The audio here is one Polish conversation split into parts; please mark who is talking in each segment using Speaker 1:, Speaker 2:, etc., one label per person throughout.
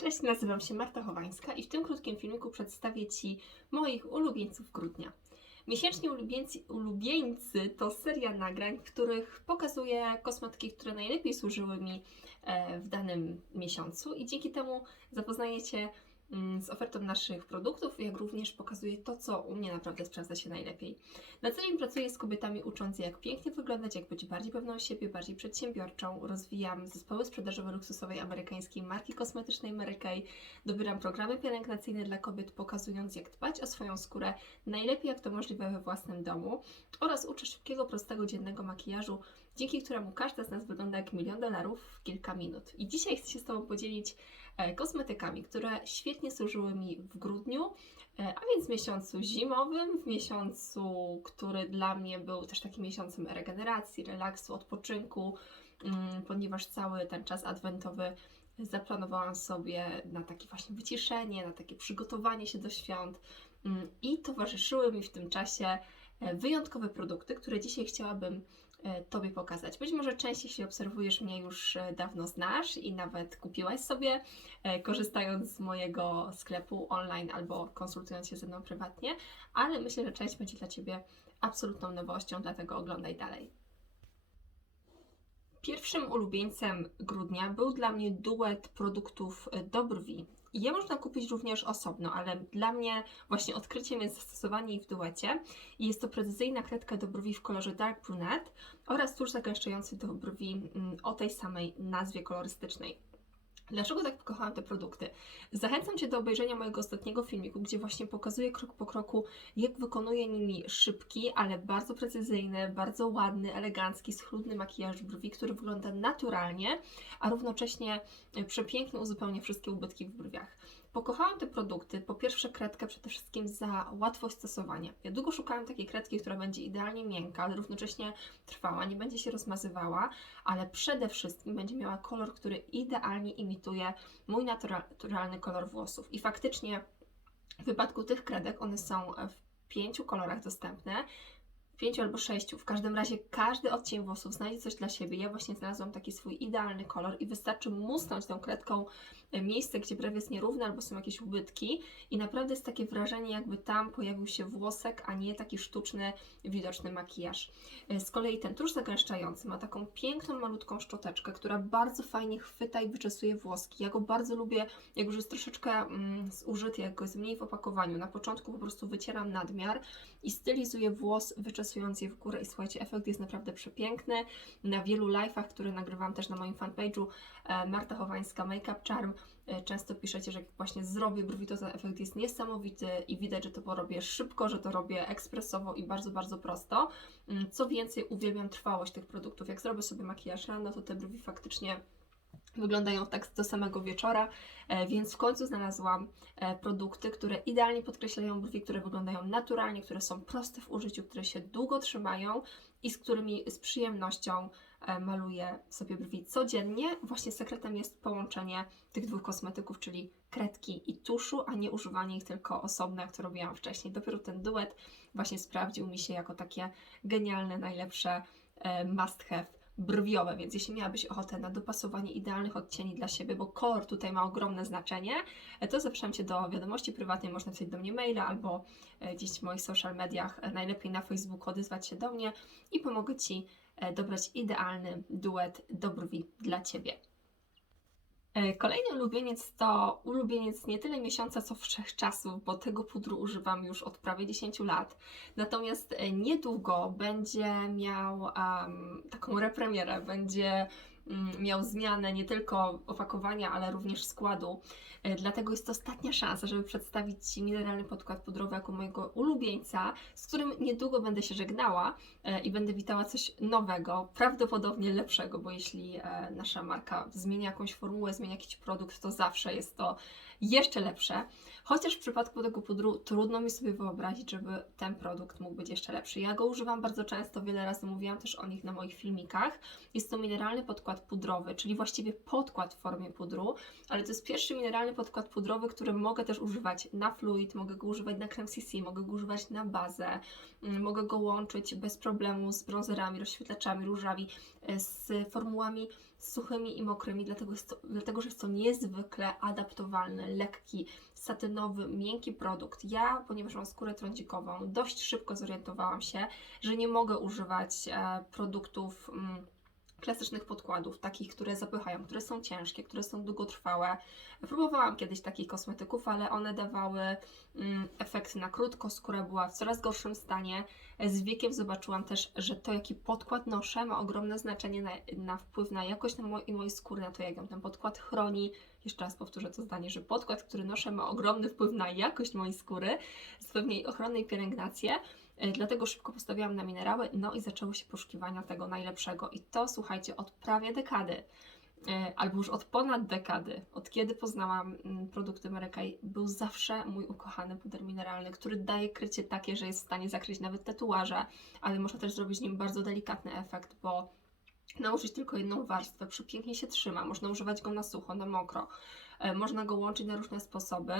Speaker 1: Cześć, nazywam się Marta Chowańska i w tym krótkim filmiku przedstawię Ci moich ulubieńców grudnia. Miesięczni ulubieńcy, ulubieńcy to seria nagrań, w których pokazuję kosmetyki, które najlepiej służyły mi e, w danym miesiącu i dzięki temu zapoznajecie z ofertą naszych produktów, jak również pokazuję to, co u mnie naprawdę sprawdza się najlepiej. Na co dzień pracuję z kobietami ucząc jak pięknie wyglądać, jak być bardziej pewną siebie, bardziej przedsiębiorczą. Rozwijam zespoły sprzedażowe luksusowej amerykańskiej marki kosmetycznej Mary. Dobieram programy pielęgnacyjne dla kobiet, pokazując jak dbać o swoją skórę najlepiej jak to możliwe we własnym domu oraz uczę szybkiego, prostego, dziennego makijażu, dzięki któremu każda z nas wygląda jak milion dolarów w kilka minut. I dzisiaj chcę się z Tobą podzielić kosmetykami, które świetnie służyły mi w grudniu, e, a więc w miesiącu zimowym, w miesiącu, który dla mnie był też takim miesiącem regeneracji, relaksu, odpoczynku, mm, ponieważ cały ten czas adwentowy zaplanowałam sobie na takie właśnie wyciszenie, na takie przygotowanie się do świąt mm, i towarzyszyły mi w tym czasie e, wyjątkowe produkty, które dzisiaj chciałabym e, Tobie pokazać. Być może część, jeśli obserwujesz mnie, już e, dawno znasz i nawet kupiłaś sobie, e, korzystając z mojego sklepu online albo konsultując się ze mną prywatnie, ale myślę, że część będzie dla Ciebie absolutną nowością, dlatego oglądaj dalej. Pierwszym ulubieńcem grudnia był dla mnie duet produktów e, do brwi. Je można kupić również osobno, ale dla mnie właśnie odkryciem jest zastosowanie ich w duecie. Jest to precyzyjna kredka do brwi w kolorze Dark Brunette oraz tusz zagęszczający do brwi mm, o tej samej nazwie kolorystycznej. Dlaczego tak pokochałam te produkty? Zachęcam Cię do obejrzenia mojego ostatniego filmiku, gdzie właśnie pokazuję krok po kroku, jak wykonuję nimi szybki, ale bardzo precyzyjny, bardzo ładny, elegancki, schludny makijaż brwi, który wygląda naturalnie, a równocześnie e, przepięknie uzupełnia wszystkie ubytki w brwiach. Pokochałam te produkty, po pierwsze kredkę przede wszystkim za łatwość stosowania. Ja długo szukałam takiej kredki, która będzie idealnie miękka, ale równocześnie trwała, nie będzie się rozmazywała, ale przede wszystkim będzie miała kolor, który idealnie imituje mój naturalny kolor włosów. I faktycznie w wypadku tych kredek one są w pięciu kolorach dostępne pięciu albo sześciu. W każdym razie każdy odcień włosów znajdzie coś dla siebie. Ja właśnie znalazłam taki swój idealny kolor i wystarczy musnąć tą kredką e, miejsce, gdzie brew jest nierówny albo są jakieś ubytki i naprawdę jest takie wrażenie, jakby tam pojawił się włosek, a nie taki sztuczny, widoczny makijaż. E, z kolei ten tusz zagęszczający ma taką piękną, malutką szczoteczkę, która bardzo fajnie chwyta i wyczesuje włoski. Ja go bardzo lubię, jak już jest troszeczkę mm, zużyty, jak go jest mniej w opakowaniu. Na początku po prostu wycieram nadmiar i stylizuję włos, wyczesuję wpisując je w górę i słuchajcie, efekt jest naprawdę przepiękny. Na wielu live'ach, które nagrywam też na moim fanpage'u e, Marta Chowańska Makeup Charm, e, często piszecie, że jak właśnie zrobię brwi, to ten efekt jest niesamowity i widać, że to robię szybko, że to robię ekspresowo i bardzo, bardzo prosto. Mm, co więcej, uwielbiam trwałość tych produktów. Jak zrobię sobie makijaż rano, to te brwi faktycznie wyglądają tak do samego wieczora, e, więc w końcu znalazłam e, produkty, które idealnie podkreślają brwi, które wyglądają naturalnie, które są proste w użyciu, które się długo trzymają i z którymi z przyjemnością e, maluję sobie brwi codziennie. Właśnie sekretem jest połączenie tych dwóch kosmetyków, czyli kredki i tuszu, a nie używanie ich tylko osobno, jak to robiłam wcześniej. Dopiero ten duet właśnie sprawdził mi się jako takie genialne, najlepsze must have brwiowe, więc jeśli miałabyś ochotę na dopasowanie idealnych odcieni dla siebie, bo kolor tutaj ma ogromne znaczenie, to zapraszam Cię do wiadomości prywatnej, można pisać do mnie maila albo e, gdzieś w moich social mediach, e, najlepiej na Facebooku odezwać się do mnie i pomogę Ci e, dobrać idealny duet do brwi dla Ciebie. E, kolejny ulubieniec to ulubieniec nie tyle miesiąca, co wszechczasów, bo tego pudru używam już od prawie 10 lat. Natomiast e, niedługo będzie miał um, taką repremierę, będzie miał zmianę nie tylko opakowania, ale również składu. E, dlatego jest to ostatnia szansa, żeby przedstawić Ci mineralny podkład pudrowy jako mojego ulubieńca, z którym niedługo będę się żegnała e, i będę witała coś nowego, prawdopodobnie lepszego, bo jeśli e, nasza marka zmienia jakąś formułę, zmienia jakiś produkt, to zawsze jest to jeszcze lepsze. Chociaż w przypadku tego pudru trudno mi sobie wyobrazić, żeby ten produkt mógł być jeszcze lepszy. Ja go używam bardzo często, wiele razy mówiłam też o nich na moich filmikach. Jest to mineralny podkład pudrowy, czyli właściwie podkład w formie pudru, ale to jest pierwszy mineralny podkład pudrowy, który mogę też używać na fluid, mogę go używać na creme CC, mogę go używać na bazę, mm, mogę go łączyć bez problemu z bronzerami, rozświetlaczami, różami, z formułami suchymi i mokrymi, dlatego, jest to, dlatego że jest to niezwykle adaptowalny, lekki, satynowy, miękki produkt. Ja, ponieważ mam skórę trądzikową, dość szybko zorientowałam się, że nie mogę używać e, produktów. Mm, klasycznych podkładów, takich, które zapychają, które są ciężkie, które są długotrwałe. Próbowałam kiedyś takich kosmetyków, ale one dawały mm, efekt na krótko, skóra była w coraz gorszym stanie. Z wiekiem zobaczyłam też, że to, jaki podkład noszę, ma ogromne znaczenie na, na wpływ na jakość na moj, i mojej skóry, na to, jak ją ten podkład chroni. Jeszcze raz powtórzę to zdanie, że podkład, który noszę, ma ogromny wpływ na jakość mojej skóry, zapewnia jej ochronę i pielęgnację. E, Dlatego szybko postawiłam na minerały, no i zaczęły się poszukiwania tego najlepszego. I to słuchajcie, od prawie dekady, e, albo już od ponad dekady, od kiedy poznałam mm, produkty Mary Kay, był zawsze mój ukochany puder mineralny, który daje krycie takie, że jest w stanie zakryć nawet tatuaże, ale można też zrobić nim bardzo delikatny efekt, bo nałożyć tylko jedną warstwę, przepięknie się trzyma, można używać go na sucho, na mokro, można go łączyć na różne sposoby.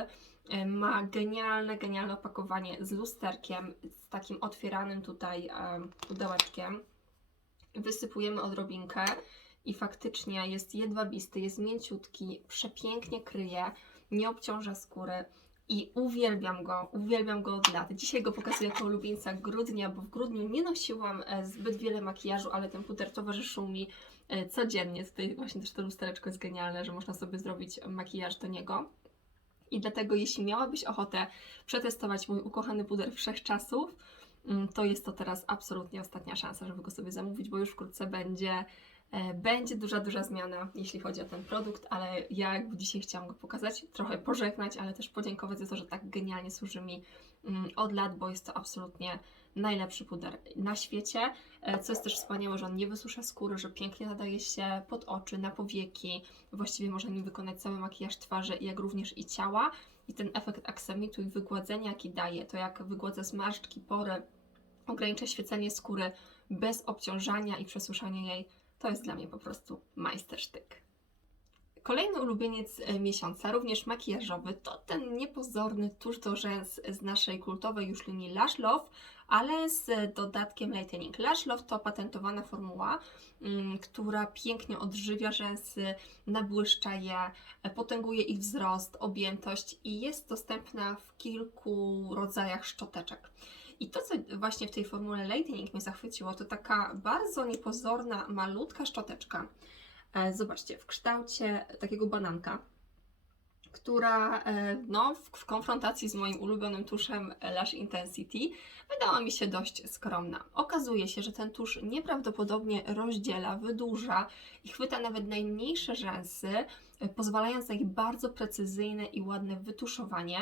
Speaker 1: E, Ma genialne, genialne opakowanie z lusterkiem, z takim otwieranym tutaj e, pudełeczkiem. Wysypujemy odrobinkę i faktycznie jest jedwabisty, jest mięciutki, przepięknie kryje, nie obciąża skóry i uwielbiam go, uwielbiam go od lat. Dzisiaj go pokazuję jako ulubieńca grudnia, bo w grudniu nie nosiłam e, zbyt wiele makijażu, ale ten puder towarzyszył mi e, codziennie. Tutaj właśnie też to lustereczko jest genialne, że można sobie zrobić makijaż do niego. I dlatego, jeśli miałabyś ochotę przetestować mój ukochany puder wszechczasów, mm, to jest to teraz absolutnie ostatnia szansa, żeby go sobie zamówić, bo już wkrótce będzie, będzie duża, duża zmiana, jeśli chodzi o ten produkt, ale ja jakby dzisiaj chciałam go pokazać, trochę pożegnać, ale też podziękować za to, że tak genialnie służy mi mm, od lat, bo jest to absolutnie najlepszy puder na świecie, e, co jest też wspaniałe, że on nie wysusza skóry, że pięknie nadaje się pod oczy, na powieki, właściwie można nim wykonać cały makijaż twarzy, jak również i ciała. I ten efekt aksamitu i wygładzenia, jaki daje, to jak wygładza zmarszczki, pory, ogranicza świecenie skóry bez obciążania i przesuszania jej, to jest dla mnie po prostu majstersztyk. Kolejny ulubieniec e, miesiąca, również makijażowy, to ten niepozorny tusz do rzęs z naszej kultowej już linii Lash Love, ale z dodatkiem lightening. Lash Love to patentowana formuła, mm, która pięknie odżywia rzęsy, nabłyszcza je, e, potęguje ich wzrost, objętość i jest dostępna w kilku rodzajach szczoteczek. I to, co właśnie w tej formule Lightning mnie zachwyciło, to taka bardzo niepozorna, malutka szczoteczka. E, Zobaczcie, w kształcie takiego bananka, która e, no, w, w konfrontacji z moim ulubionym tuszem Lash Intensity wydała mi się dość skromna. Okazuje się, że ten tusz nieprawdopodobnie rozdziela, wydłuża i chwyta nawet najmniejsze rzęsy, e, pozwalając na ich bardzo precyzyjne i ładne wytuszowanie.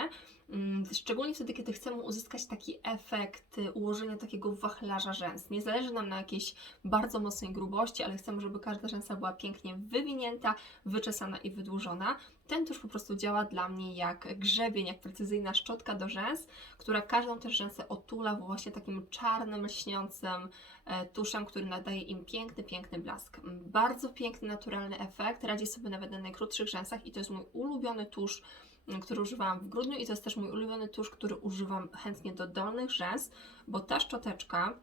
Speaker 1: Mm, Szczególnie wtedy, kiedy chcemy uzyskać taki efekt ułożenia takiego wachlarza rzęs. Nie zależy nam na jakiejś bardzo mocnej grubości, ale chcemy, żeby każda rzęsa była pięknie wywinięta, wyczesana i wydłużona. Ten tusz po prostu działa dla mnie jak grzebień, jak precyzyjna szczotka do rzęs, która każdą też rzęsę otula właśnie takim czarnym, lśniącym e, tuszem, który nadaje im piękny, piękny blask. Mm, Bardzo piękny, naturalny efekt. Radzi sobie nawet na najkrótszych rzęsach i to jest mój ulubiony tusz m, który używałam w grudniu i to jest też mój ulubiony tusz, który używam chętnie do dolnych rzęs, bo ta szczoteczka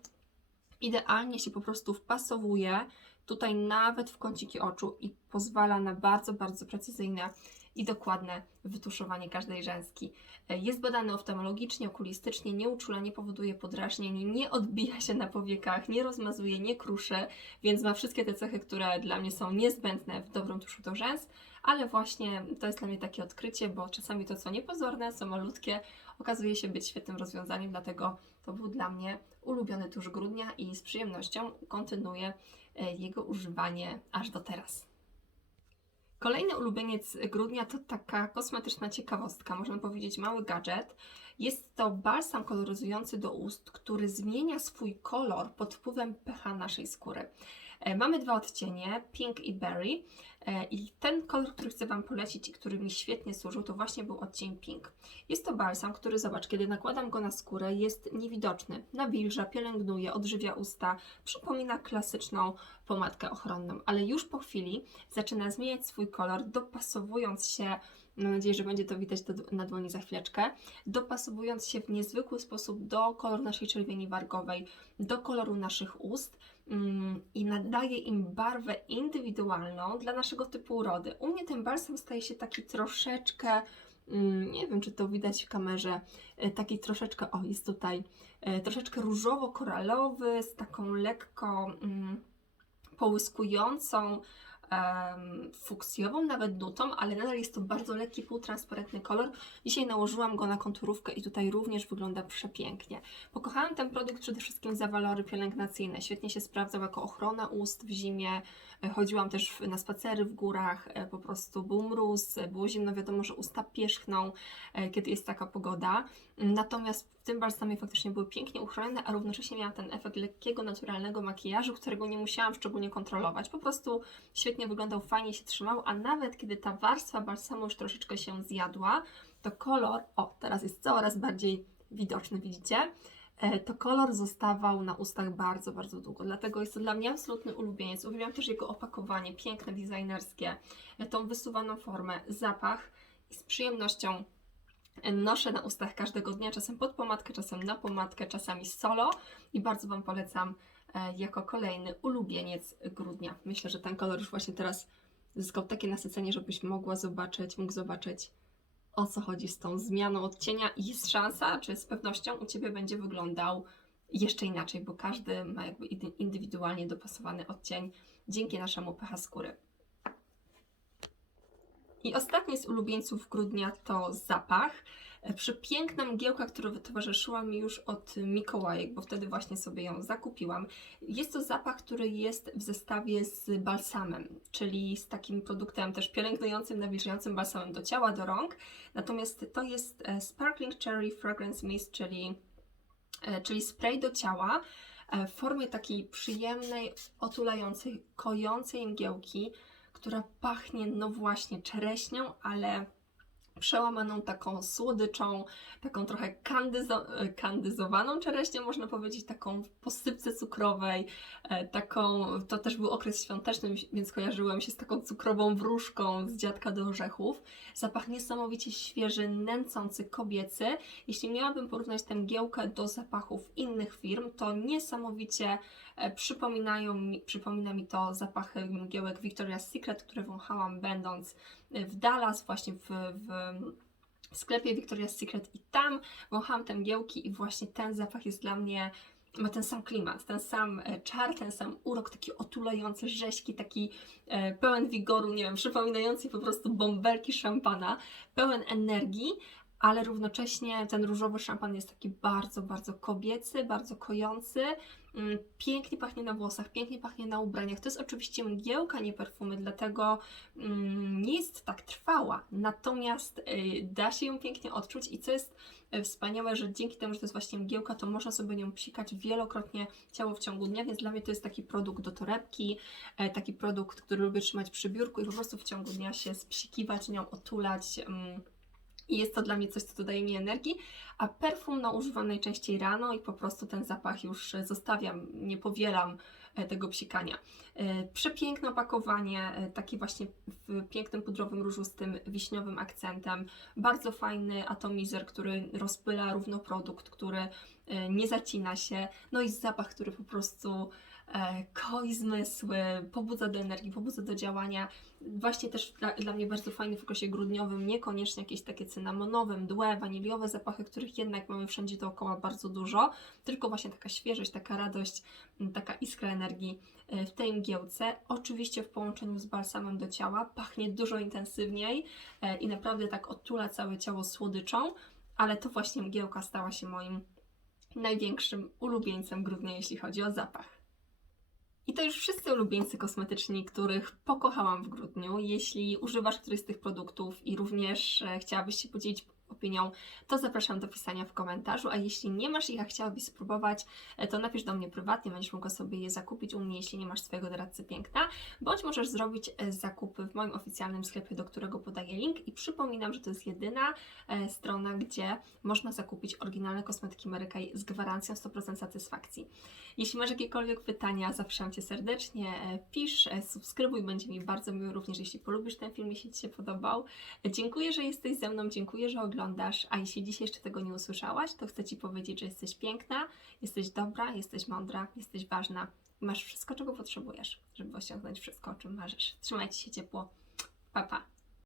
Speaker 1: idealnie się po prostu wpasowuje tutaj nawet w kąciki oczu i pozwala na bardzo, bardzo precyzyjne i dokładne wytuszowanie każdej rzęski. E, Jest badany oftalmologicznie, okulistycznie, nie uczula, nie powoduje podrażnień, nie odbija się na powiekach, nie rozmazuje, nie kruszy, więc ma wszystkie te cechy, które dla mnie są niezbędne w dobrym tuszu do rzęs, ale właśnie to jest dla mnie takie odkrycie, bo czasami to, co niepozorne, co malutkie, okazuje się być świetnym rozwiązaniem, dlatego to był dla mnie ulubiony tusz grudnia i z przyjemnością kontynuuję jego używanie aż do teraz. Kolejny ulubieniec grudnia to taka kosmetyczna ciekawostka, można powiedzieć mały gadżet. Jest to balsam koloryzujący do ust, który zmienia swój kolor pod wpływem pH naszej skóry. E, Mamy dwa odcienie, Pink i Berry. E, I ten kolor, który chcę Wam polecić i który mi świetnie służył, to właśnie był odcień Pink. Jest to balsam, który zobacz, kiedy nakładam go na skórę, jest niewidoczny. Nawilża, pielęgnuje, odżywia usta, przypomina klasyczną pomadkę ochronną, ale już po chwili zaczyna zmieniać swój kolor, dopasowując się, mam nadzieję, że będzie to widać do, na dłoni za chwileczkę, dopasowując się w niezwykły sposób do koloru naszej czerwieni wargowej, do koloru naszych ust mm, i nadaje im barwę indywidualną dla naszego typu urody. U mnie ten balsam staje się taki troszeczkę, mm, nie wiem czy to widać w kamerze, e, taki troszeczkę, o jest tutaj, e, troszeczkę różowo-koralowy z taką lekko mm, połyskującą, em, fuksjową nawet nutą, ale nadal jest to bardzo lekki, półtransparentny kolor. Dzisiaj nałożyłam go na konturówkę i tutaj również wygląda przepięknie. Pokochałam ten produkt przede wszystkim za walory pielęgnacyjne. Świetnie się sprawdzał jako ochrona ust w zimie. E, Chodziłam też na spacery w górach, e, po prostu był mróz, było zimno, wiadomo, że usta pierzchną, e, kiedy jest taka pogoda. Natomiast w tym balsamie faktycznie były pięknie uchronione, a równocześnie miałam ten efekt lekkiego, naturalnego makijażu, którego nie musiałam szczególnie kontrolować. Po prostu świetnie wyglądał, fajnie się trzymał, a nawet kiedy ta warstwa balsamu już troszeczkę się zjadła, to kolor, o teraz jest coraz bardziej widoczny, widzicie? E, To kolor zostawał na ustach bardzo, bardzo długo. Dlatego jest to dla mnie absolutny ulubieniec. Uwielbiam też jego opakowanie, piękne, designerskie, e, tą wysuwaną formę, zapach i z przyjemnością noszę na ustach każdego dnia, czasem pod pomadkę, czasem na pomadkę, czasami solo i bardzo Wam polecam e, jako kolejny ulubieniec grudnia. Myślę, że ten kolor już właśnie teraz zyskał takie nasycenie, żebyś mogła zobaczyć, mógł zobaczyć o co chodzi z tą zmianą odcienia i jest szansa, czy z pewnością u Ciebie będzie wyglądał jeszcze inaczej, bo każdy ma jakby indy- indywidualnie dopasowany odcień dzięki naszemu pH skóry. I ostatni z ulubieńców grudnia to zapach. E, Przepiękna mgiełka, która towarzyszyła mi już od Mikołajek, bo wtedy właśnie sobie ją zakupiłam. Jest to zapach, który jest w zestawie z balsamem, czyli z takim produktem też pielęgnującym, nawilżającym balsamem do ciała, do rąk. Natomiast to jest e, Sparkling Cherry Fragrance Mist, czyli, e, czyli spray do ciała w formie takiej przyjemnej, otulającej, kojącej mgiełki, która pachnie, no właśnie, czereśnią, ale przełamaną taką słodyczą, taką trochę kandyzo- e, kandyzowaną czereśnią, można powiedzieć, taką w posypce cukrowej, e, taką, to też był okres świąteczny, więc kojarzyłem się z taką cukrową wróżką z dziadka do orzechów. Zapach niesamowicie świeży, nęcący, kobiecy. Jeśli miałabym porównać tę mgiełkę do zapachów innych firm, to niesamowicie e, przypominają mi, przypomina mi to zapachy mgiełek Victoria's Secret, które wąchałam będąc w Dallas, właśnie w, w sklepie Victoria's Secret i tam wąchałam te mgiełki i właśnie ten zapach jest dla mnie, ma ten sam klimat, ten sam e, czar, ten sam urok, taki otulający, rzeźki, taki e, pełen wigoru, nie wiem, przypominający po prostu bąbelki szampana, pełen energii, ale równocześnie ten różowy szampan jest taki bardzo, bardzo kobiecy, bardzo kojący, pięknie pachnie na włosach, pięknie pachnie na ubraniach. To jest oczywiście mgiełka, nie perfumy, dlatego mm, nie jest tak trwała, natomiast y, da się ją pięknie odczuć i co jest y, wspaniałe, że dzięki temu, że to jest właśnie mgiełka, to można sobie nią psikać wielokrotnie ciało w ciągu dnia, więc dla mnie to jest taki produkt do torebki, e, taki produkt, który lubię trzymać przy biurku i po prostu w ciągu dnia się spsikiwać nią, otulać. I jest to dla mnie coś, co dodaje mi energii, a perfum no, używam najczęściej rano i po prostu ten zapach już e, zostawiam, nie powielam e, tego psikania. E, Przepiękne opakowanie, takie właśnie w pięknym pudrowym różu z tym wiśniowym akcentem. Bardzo fajny atomizer, który rozpyla równo produkt, który nie zacina się. No i zapach, który po prostu koi zmysły, pobudza do energii, pobudza do działania. Właśnie też dla, dla mnie bardzo fajny w okresie grudniowym, niekoniecznie jakieś takie cynamonowe, mdłe, waniliowe zapachy, których jednak mamy wszędzie dookoła bardzo dużo, tylko właśnie taka świeżość, taka radość, taka iskra energii e, w tej mgiełce. Oczywiście w połączeniu z balsamem do ciała pachnie dużo intensywniej e, i naprawdę tak otula całe ciało słodyczą, ale to właśnie mgiełka stała się moim największym ulubieńcem grudnia, jeśli chodzi o zapach. I to już wszyscy ulubieńcy kosmetyczni, których pokochałam w grudniu. Jeśli używasz któryś z tych produktów i również e, chciałabyś się podzielić opinią, to zapraszam do pisania w komentarzu, a jeśli nie masz ich, a chciałabyś spróbować, e, to napisz do mnie prywatnie, będziesz mogła sobie je zakupić u mnie, jeśli nie masz swojego doradcy piękna, bądź możesz zrobić e, zakupy w moim oficjalnym sklepie, do którego podaję link i przypominam, że to jest jedyna e, strona, gdzie można zakupić oryginalne kosmetyki Mary Kay z gwarancją 100% satysfakcji. Jeśli masz jakiekolwiek pytania, zapraszam Cię serdecznie, pisz, subskrybuj, będzie mi bardzo miło również, jeśli polubisz ten film, jeśli Ci się podobał. Dziękuję, że jesteś ze mną, dziękuję, że oglądasz, a jeśli dzisiaj jeszcze tego nie usłyszałaś, to chcę Ci powiedzieć, że jesteś piękna, jesteś dobra, jesteś mądra, jesteś ważna i masz wszystko, czego potrzebujesz, żeby osiągnąć wszystko, o czym marzysz. Trzymajcie się ciepło. Pa, pa.